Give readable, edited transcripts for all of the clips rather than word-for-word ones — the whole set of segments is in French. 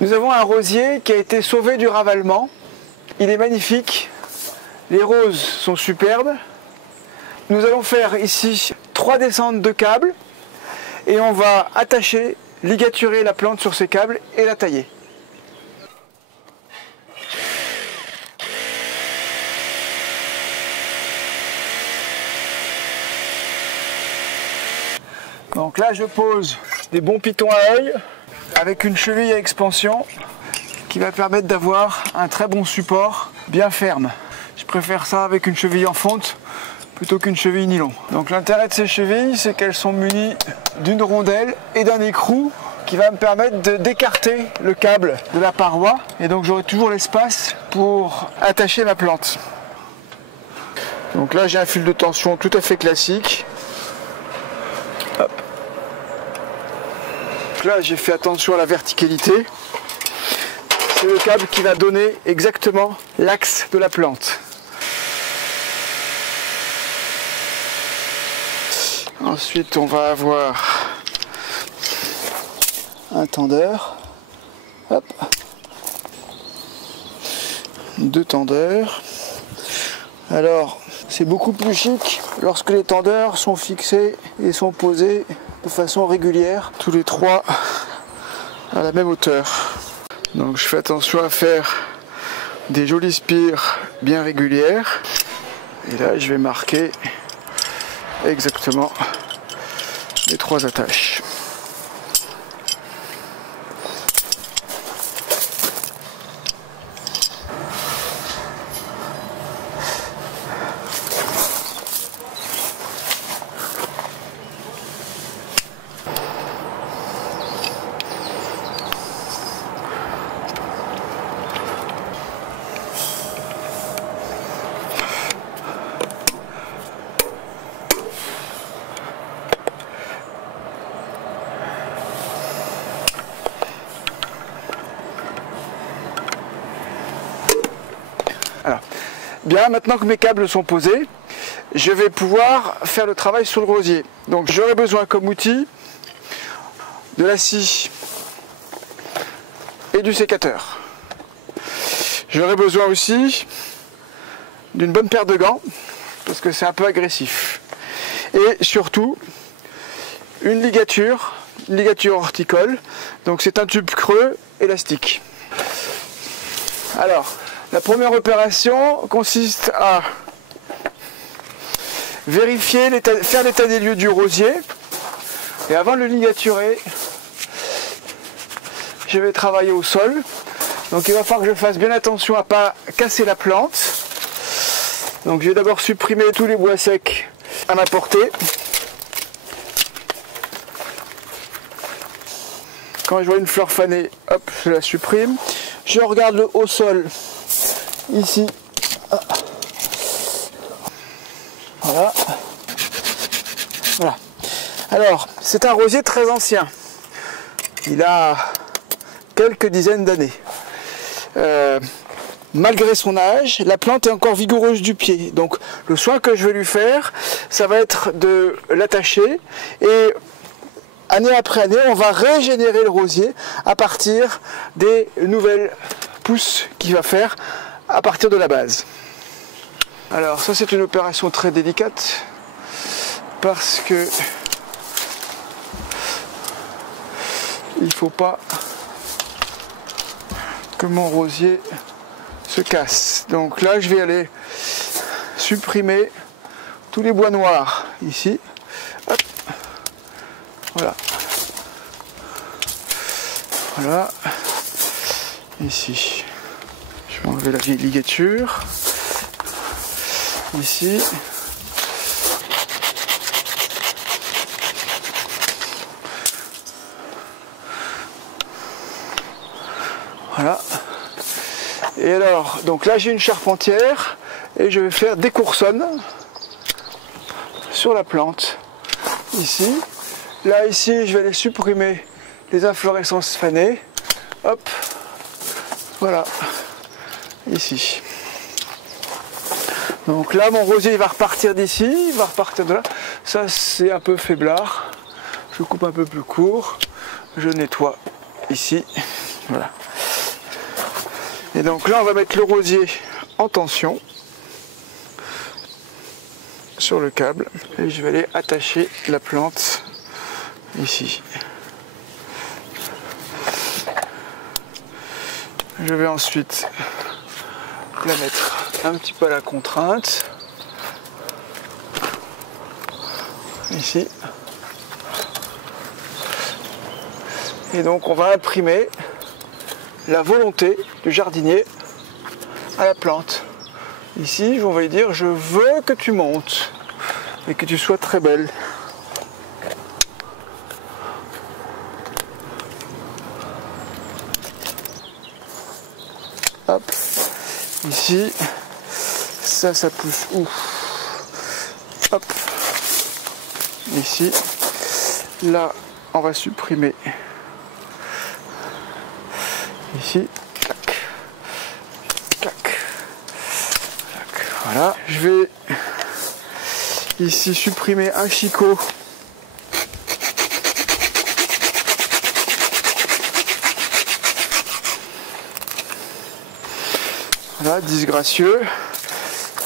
Nous avons un rosier qui a été sauvé du ravalement. Il est magnifique. Les roses sont superbes. Nous allons faire ici 3 descentes de câbles et on va attacher, ligaturer la plante sur ces câbles et la tailler. Donc là je pose des bons pitons à œil avec une cheville à expansion qui va permettre d'avoir un très bon support bien ferme. Je préfère ça avec une cheville en fonte plutôt qu'une cheville nylon. Donc l'intérêt de ces chevilles, c'est qu'elles sont munies d'une rondelle et d'un écrou qui va me permettre d'écarter le câble de la paroi et donc j'aurai toujours l'espace pour attacher ma plante. Donc là j'ai un fil de tension tout à fait classique. Hop. Donc là j'ai fait attention à la verticalité. C'est le câble qui va donner exactement l'axe de la plante. Ensuite, on va avoir un tendeur. Hop. 2 tendeurs. Alors, c'est beaucoup plus chic lorsque les tendeurs sont fixés et sont posés de façon régulière, tous les 3 à la même hauteur. Donc je fais attention à faire des jolies spires bien régulières. Et là je vais marquer exactement les 3 attaches. Alors, bien, maintenant que mes câbles sont posés, je vais pouvoir faire le travail sur le rosier. Donc j'aurai besoin comme outil de la scie et du sécateur. J'aurai besoin aussi d'une bonne paire de gants, parce que c'est un peu agressif. Et surtout, une ligature horticole. Donc c'est un tube creux élastique. Alors, la première opération consiste à vérifier, faire l'état des lieux du rosier. Et avant de le ligaturer, je vais travailler au sol. Donc il va falloir que je fasse bien attention à ne pas casser la plante. Donc je vais d'abord supprimer tous les bois secs à ma portée. Quand je vois une fleur fanée, hop, je la supprime. Je regarde le haut sol. Ici, voilà. Voilà. Alors, c'est un rosier très ancien. Il a quelques dizaines d'années. Malgré son âge, la plante est encore vigoureuse du pied. Donc, le soin que je vais lui faire, ça va être de l'attacher et année après année, on va régénérer le rosier à partir des nouvelles pousses qu'il va faire à partir de la base. Alors ça c'est une opération très délicate parce que il faut pas que mon rosier se casse. Donc là je vais aller supprimer tous les bois noirs ici. Hop. Voilà. Voilà. Ici. Je vais enlever la vieille ligature. Ici. Voilà. Et alors, donc là j'ai une charpentière et je vais faire des coursonnes sur la plante. Ici. Là ici je vais aller supprimer les inflorescences fanées. Hop. Voilà. Ici. Donc là mon rosier il va repartir d'ici, il va repartir de là. Ça c'est un peu faiblard. Je coupe un peu plus court. Je nettoie ici. Voilà. Et donc là, on va mettre le rosier en tension sur le câble et je vais aller attacher la plante ici. Je vais ensuite la mettre un petit peu à la contrainte ici. Et donc on va imprimer la volonté du jardinier à la plante. Ici, on va lui dire: je veux que tu montes et que tu sois très belle. Hop, ici, ça pousse où? Hop, ici, là, on va supprimer. Ici, clac, clac, clac, voilà. Je vais ici supprimer un chicot. Voilà, disgracieux.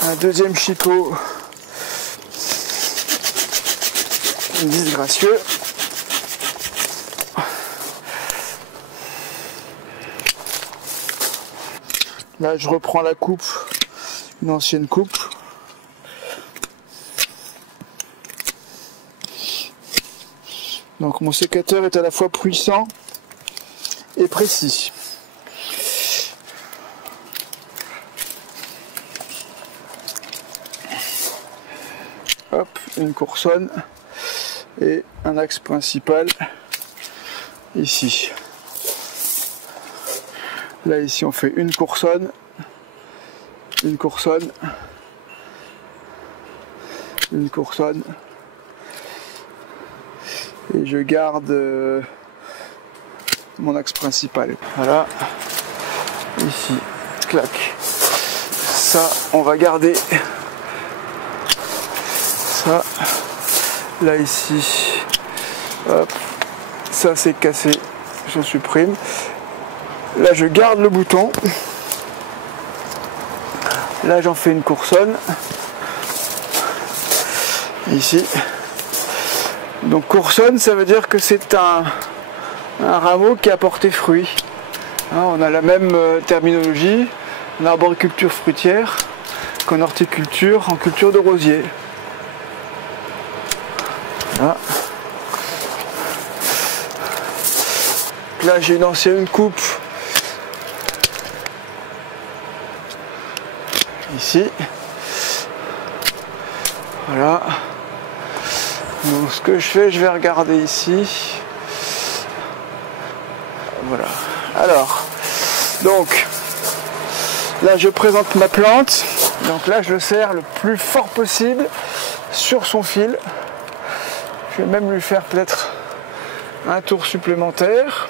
Un deuxième chicot disgracieux. Là, je reprends la coupe, une ancienne coupe. Donc mon sécateur est à la fois puissant et précis. Hop, une coursonne et un axe principal ici. Là, ici, on fait une coursonne, une coursonne, une coursonne. Et je garde mon axe principal. Voilà. Ici, clac. Ça, on va garder. Ça. Là, ici. Hop. Ça, c'est cassé. Je supprime. Là, je garde le bouton. Là, j'en fais une coursonne. Ici. Donc, coursonne, ça veut dire que c'est un rameau qui a porté fruit. Hein, on a la même terminologie en arboriculture fruitière qu'en horticulture, en culture de rosier. Voilà. Là, j'ai une ancienne coupe. Ici, voilà. Donc ce que je fais, je vais regarder ici. Voilà. Alors, donc là je présente ma plante. Donc là je le serre le plus fort possible sur son fil. Je vais même lui faire peut-être un tour supplémentaire.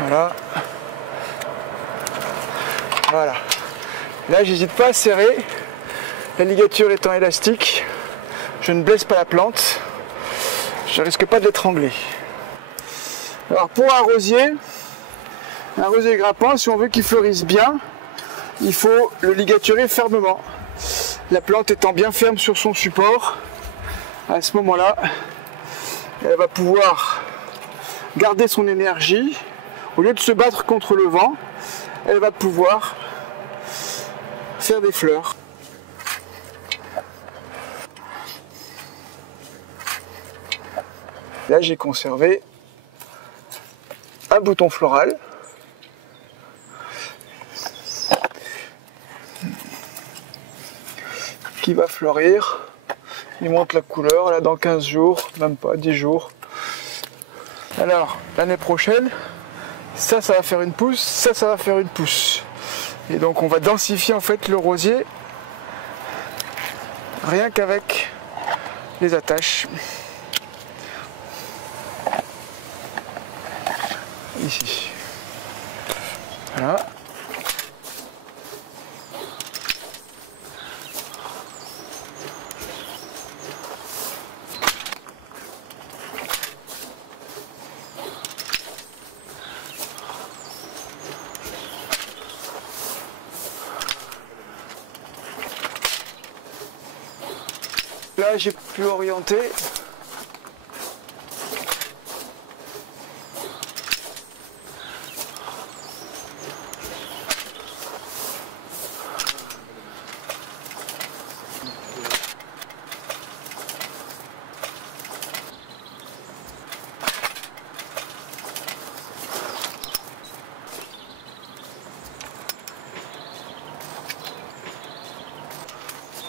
Voilà. Voilà. Là, j'hésite pas à serrer. La ligature étant élastique, je ne blesse pas la plante. Je risque pas de l'étrangler. Alors pour un rosier grimpant, si on veut qu'il fleurisse bien, il faut le ligaturer fermement. La plante étant bien ferme sur son support, à ce moment-là, elle va pouvoir garder son énergie. Au lieu de se battre contre le vent, elle va pouvoir faire des fleurs. Là, j'ai conservé un bouton floral. Qui va fleurir. Il monte la couleur là dans 15 jours, même pas 10 jours. Alors, l'année prochaine, ça va faire une pousse, ça va faire une pousse. Et donc on va densifier en fait le rosier rien qu'avec les attaches. Ici. Voilà. là j'ai pu orienter.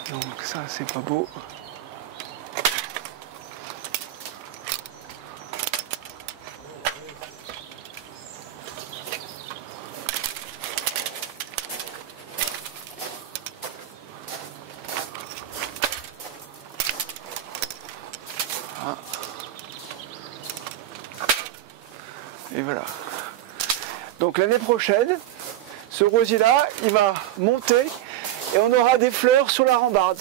Donc ça c'est pas beau. Ah. Et voilà. Donc l'année prochaine, ce rosier là, il va monter et on aura des fleurs sur la rambarde.